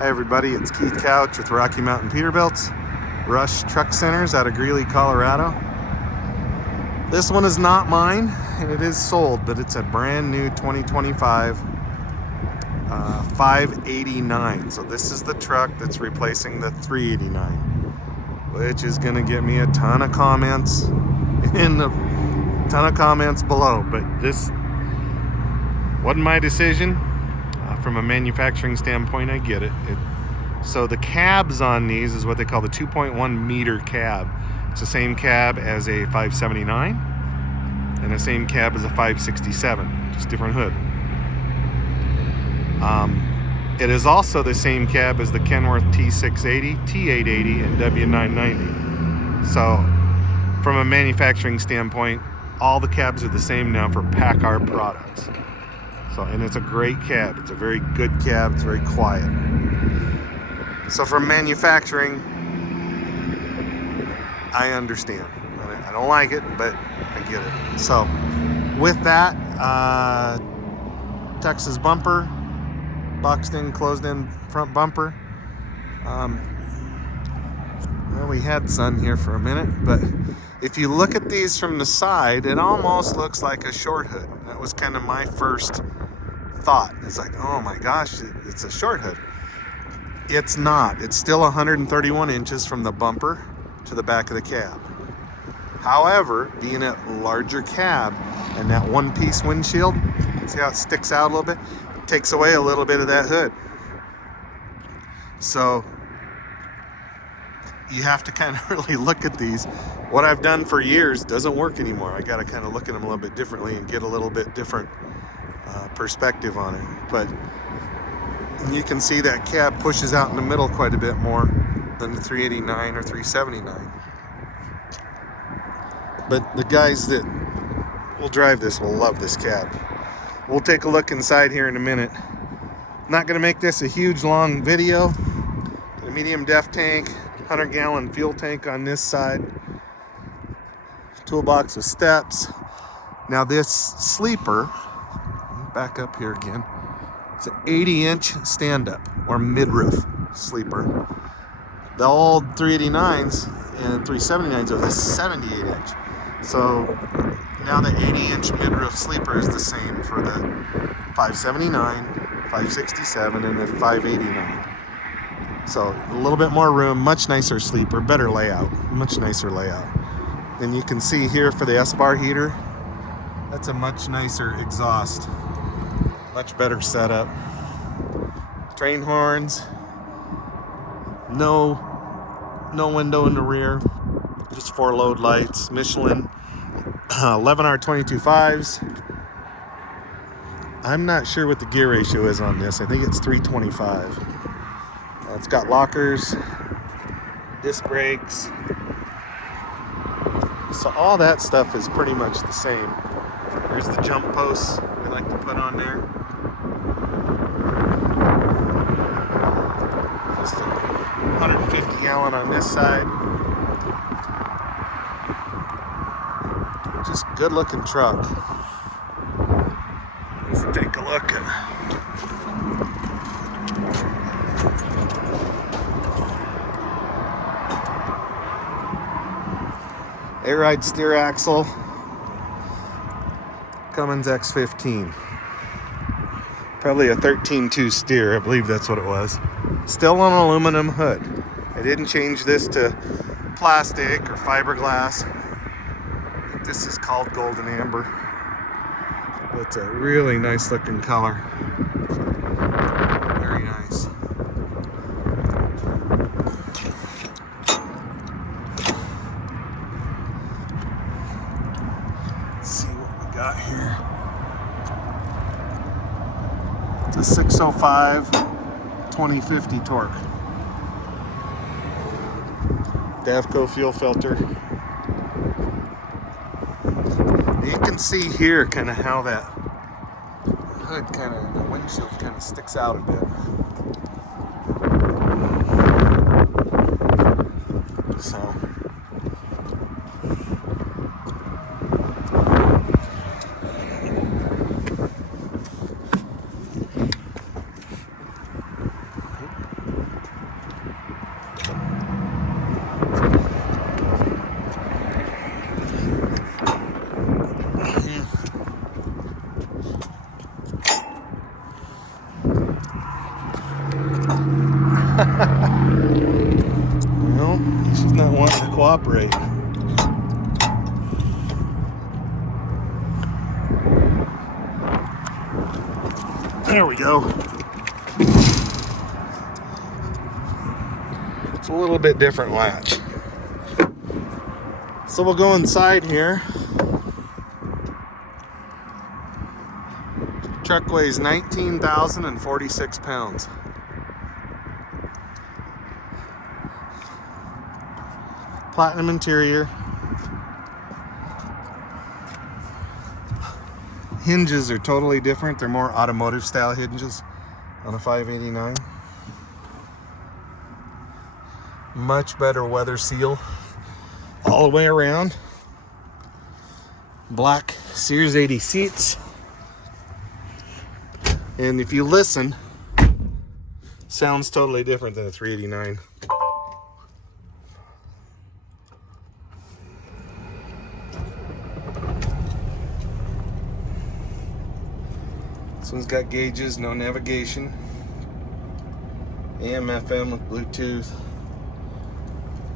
Hi everybody, it's Keith Couch with Rocky Mountain Peterbilt, Rush Truck Centers out of Greeley, Colorado. This one is not mine, and it is sold, but it's a brand new 2025 589. So this is the truck that's replacing the 389, which is going to get me a ton of comments below. But this wasn't my decision. From a manufacturing standpoint, I get it. So the cabs on these is what they call the 2.1 meter cab. It's the same cab as a 579 and the same cab as a 567, just different hood. It is also the same cab as the Kenworth T680, T880, and W990. So from a manufacturing standpoint, all the cabs are the same now for PACCAR products. So, and it's a great cab. It's a very good cab. It's very quiet. So from manufacturing, I understand. I don't like it, but I get it. So with that, Texas bumper, boxed in, closed in front bumper. Well, we had sun here for a minute, but if you look at these from the side, it almost looks like a short hood. That was kind of my first thought. It's like, oh my gosh, it's a short hood. It's not. It's still 131 inches from the bumper to the back of the cab. However, being a larger cab and that one-piece windshield, see how it sticks out a little bit? It takes away a little bit of that hood. So you have to kind of really look at these. What I've done for years doesn't work anymore. I got to kind of look at them a little bit differently and get a little bit different perspective on it. But you can see that cab pushes out in the middle quite a bit more than the 389 or 379. But the guys that will drive this will love this cab. We'll take a look inside here in a minute. Not going to make this a huge long video. A medium depth tank, 100-gallon fuel tank on this side. Toolbox with steps. Now this sleeper, back up here again, it's an 80-inch stand-up or midroof sleeper. The old 389s and 379s are the 78-inch. So now the 80-inch midroof sleeper is the same for the 579, 567, and the 589. So a little bit more room, much nicer sleeper, better layout, much nicer layout. And you can see here for the S-bar heater, that's a much nicer exhaust, much better setup. Train horns, no window in the rear, just 4 load lights, Michelin 11R22.5s. I'm not sure what the gear ratio is on this. I think it's 325. It's got lockers, disc brakes. So all that stuff is pretty much the same. There's the jump posts we like to put on there. Just a 150 gallon on this side. Just good looking truck. Let's take a look at air ride steer axle, Cummins X15. Probably a 13.2 steer, I believe that's what it was. Still an aluminum hood. I didn't change this to plastic or fiberglass. I think this is called golden amber. It's a really nice looking color. Very nice. Let's see what we got here. It's a 605 2050 torque. Davco fuel filter. You can see here kind of how that hood kind of, the windshield kind of sticks out a bit. So Well, she's not wanting to cooperate. There we go. It's a little bit different latch. So we'll go inside here. Truck weighs 19,046 pounds. Platinum interior. Hinges are totally different. They're more automotive style hinges on a 589. Much better weather seal all the way around. Black Sears 80 seats. And if you listen, sounds totally different than a 389. This one's got gauges, no navigation. AM, FM with Bluetooth.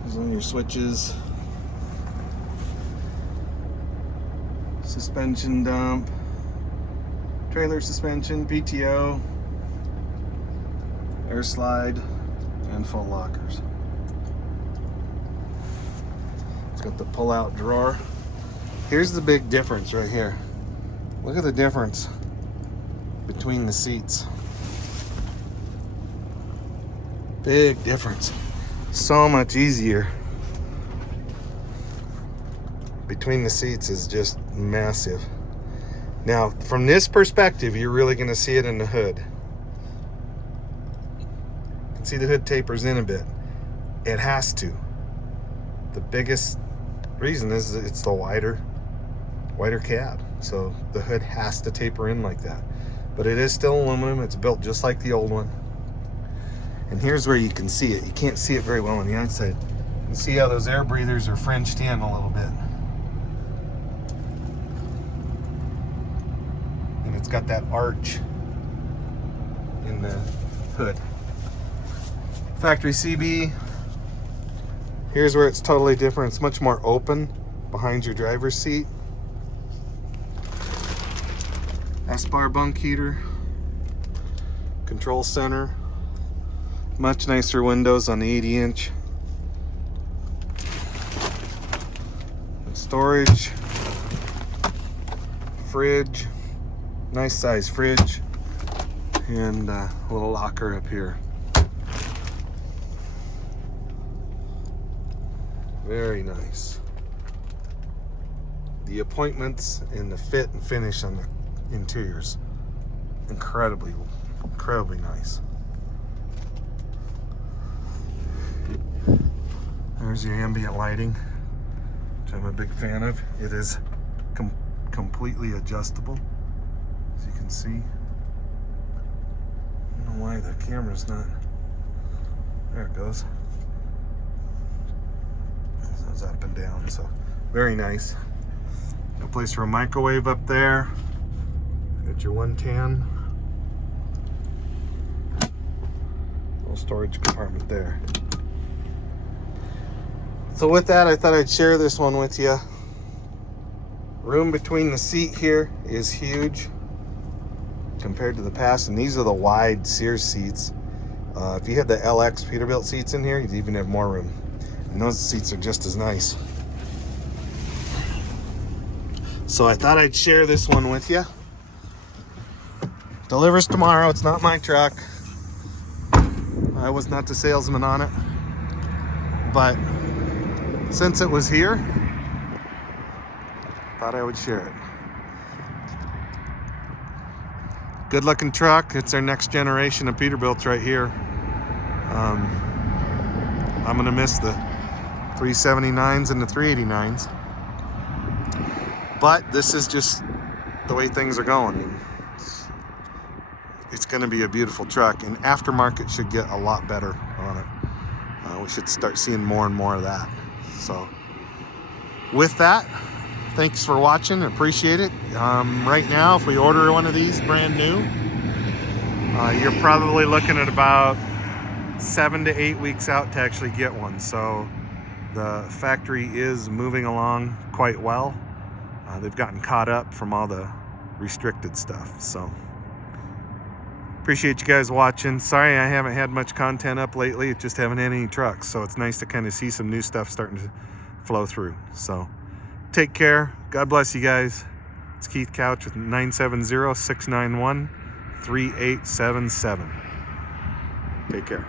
These on your switches. Suspension dump. Trailer suspension, PTO. Air slide, and full lockers. It's got the pull-out drawer. Here's the big difference right here. Look at the difference between the seats. Big difference. So much easier. Between the seats is just massive. Now, from this perspective, you're really going to see it in the hood. You can see the hood tapers in a bit. It has to. The biggest reason is that it's the wider cab. So the hood has to taper in like that. But it is still aluminum. It's built just like the old one. And here's where you can see it. You can't see it very well on the outside. You can see how those air breathers are Frenched in a little bit. And it's got that arch in the hood. Factory CB. Here's where it's totally different. It's much more open behind your driver's seat. S-bar bunk heater, control center, much nicer windows on the 80-inch. Storage, fridge, nice size fridge, and a little locker up here. Very nice. The appointments and the fit and finish on the interiors, incredibly nice. There's your ambient lighting, which I'm a big fan of. It is completely adjustable, as you can see. I don't know why the camera's not. There it goes. So it's up and down, so very nice. A place for a microwave up there. Got your 110. Little storage compartment there. So with that, I thought I'd share this one with you. Room between the seat here is huge compared to the past, and these are the wide Sears seats. If you had the LX Peterbilt seats in here, you'd even have more room. And those seats are just as nice. So I thought I'd share this one with you. Delivers tomorrow. It's not my truck. I was not the salesman on it. But since it was here, thought I would share it. Good looking truck. It's our next generation of Peterbilts right here. I'm gonna miss the 379s and the 389s. But this is just the way things are going. It's going to be a beautiful truck, and aftermarket should get a lot better on it. We should start seeing more and more of that. So with that, thanks for watching. Appreciate it. Right now, if we order one of these brand new, you're probably looking at about 7 to 8 weeks out to actually get one. So the factory is moving along quite well. They've gotten caught up from all the restricted stuff. So appreciate you guys watching. Sorry I haven't had much content up lately. Just haven't had any trucks. So it's nice to kind of see some new stuff starting to flow through. So take care. God bless you guys. It's Keith Couch with 970-691-3877. Take care.